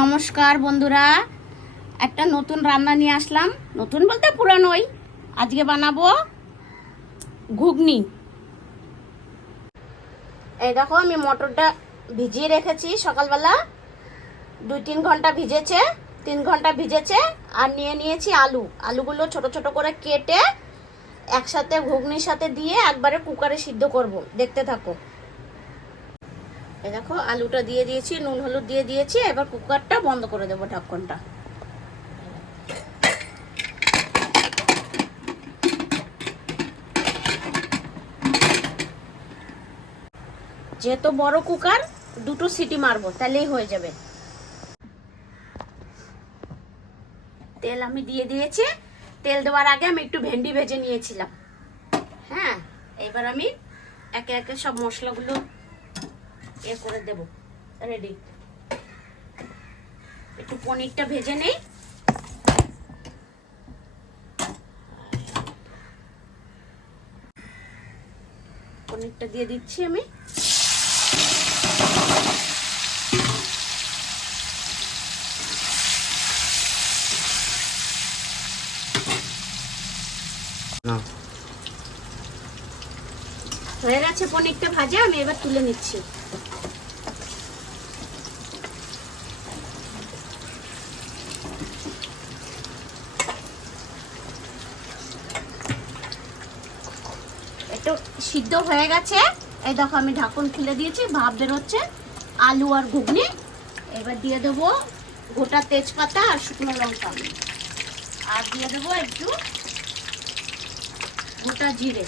নমস্কার বন্ধুরা, একটা নতুন রান্না নিয়ে আসলাম। নতুন বলতে পুরানোই। আজকে বানাবো ঘুগনি। এই দেখো, আমি মটরটা ভিজিয়ে রেখেছি সকালবেলা। 2-3 ঘন্টা ভিজেছে, 3 ঘন্টা ভিজেছে। আর নিয়েছি আলুগুলো ছোট ছোট করে কেটে একসাথে ঘুগনির সাথে দিয়ে একবারে কুকারে সিদ্ধ করব। দেখতে থাকো। এই দেখো, আলুটা দিয়ে দিয়েছি, নুন হলুদ দিয়ে দিয়েছি। এবার কুকারটা বন্ধ করে দেবো, ঢাকনটা। যেহেতু বড় কুকার, 2টো সিটি মারবো, তাহলেই হয়ে যাবে। তেল আমি দিয়ে দিয়েছি। তেল দেওয়ার আগে আমি একটু ভেন্ডি ভেজে নিয়েছিলাম। হ্যাঁ, এবার আমি একে একে সব মশলাগুলো করে দেব। রেডি। একটু পনিরটা ভেজে নেই। পনিরটা দিয়ে দিচ্ছি আমি। হয়ে গেছে পনিরটা ভাজা, আমি এবার তুলে নিচ্ছি। একটু সিদ্ধ হয়ে গেছে। এই দেখো, আমি ঢাকন খুলে দিয়েছি, ভাপ বেরোচ্ছে। আলু আর ঘুগনি। এবার দিয়ে দেবো গোটা তেজপাতা আর শুকনো লঙ্কা। আর দিয়ে দেবো একটু গোটা জিরে।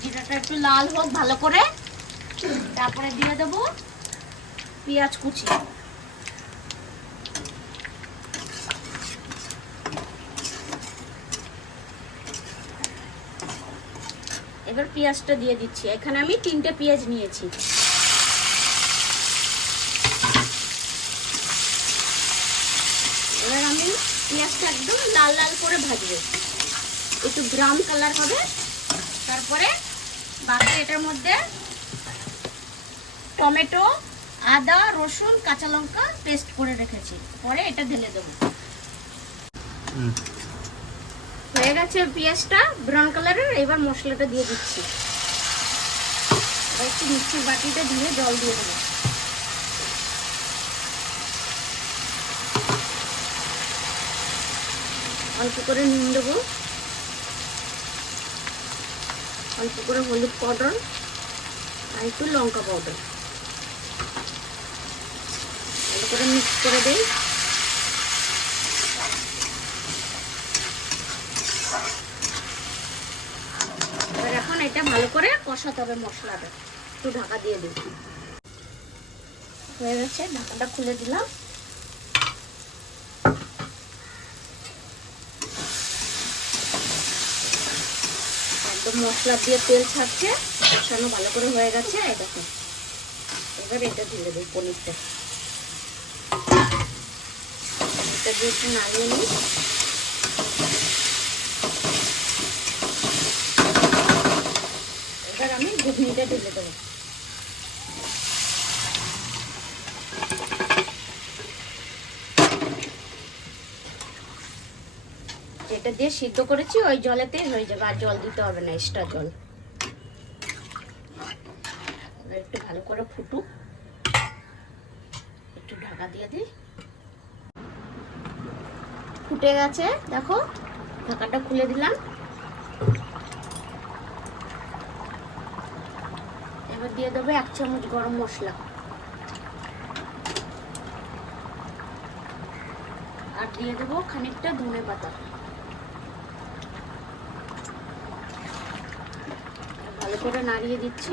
জিরাটা একটু লাল হোক ভালো করে। তারপরে দিয়ে দেবো পেঁয়াজ কুচি। এবার পেঁয়াজটা দিয়ে দিচ্ছি। এখানে আমি 3টে পেঁয়াজ নিয়েছি। এবার আমি পেঁয়াজটা একদম লাল লাল করে ভাজবো, একটু ব্রাউন কালার হবে। তারপরে বাকি এটার মধ্যে টমেটো, আদা, রসুন, কাঁচা লঙ্কা পেস্ট করে রেখেছি। পরে এটা ঢেলে দেবো। হয়ে গেছে পেঁয়াজটা ব্রাউন কালারের। এবার মশলাটা দিয়ে দিচ্ছি। একটু মিক্সির বাটিটা দিয়ে জল দিয়ে দেবো। অল্প করে নুন দেবো, অল্প করে হলুদ পাউডার আর একটু লঙ্কা পাউডার। ভালো করে মিক্স করে দিই। এবার এখন এটা ভালো করে কষাতে হবে মশলাটা। একটু ঢাকা দিয়ে দিই। হয়ে গেছে, ঢাকাটা খুলে দিলাম। একদম মশলা দিয়ে তেল ছাড়ছে, কষানো ভালো করে হয়ে গেছে। এই দেখো, এবার এটা ঢেলে দিই পনিরটা। এটা দিয়ে একটু নাড়িয়ে নিই। এবার আমি ঘুগনিটা ঢেলে দেবো। যেটা দিয়ে সিদ্ধ করেছি ওই জলেতেই হয়ে যাবে, আর জল দিতে হবে না, এক্সট্রা জল। একটু ভালো করে ফুটুক, একটু ঢাকা দিয়ে দিই। ফুটে গেছে, দেখো, ঢাকাটা খুলে দিলাম। এবার দিয়ে দেবো 1 চামচ গরম মশলা। আর দিয়ে দেবো খানিকটা ধনে পাতা। ভালো করে নাড়িয়ে দিচ্ছি।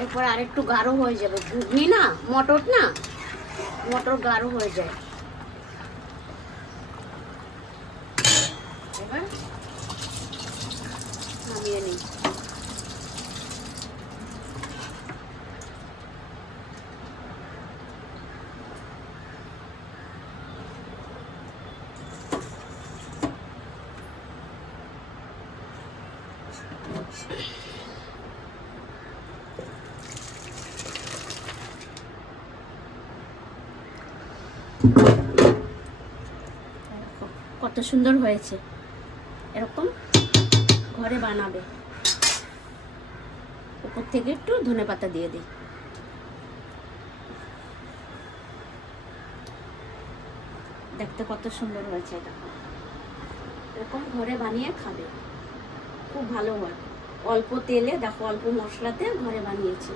এরপর আরেকটু গাঢ় হয়ে যাবে। ঘুগনি না, মটর না, মটর গাঢ় হয়ে যায়। এবার নামিয়ে নিই। কত সুন্দর হয়েছে। এরকম ঘরে বানাবে। উপর থেকে একটু ধনেপাতা দিয়ে দিই। দেখতে কত সুন্দর হয়েছে এটা। এরকম ঘরে বানিয়ে খাবে, খুব ভালো হয়। অল্প তেলে, দেখো অল্প মশলাতে ঘরে বানিয়েছি।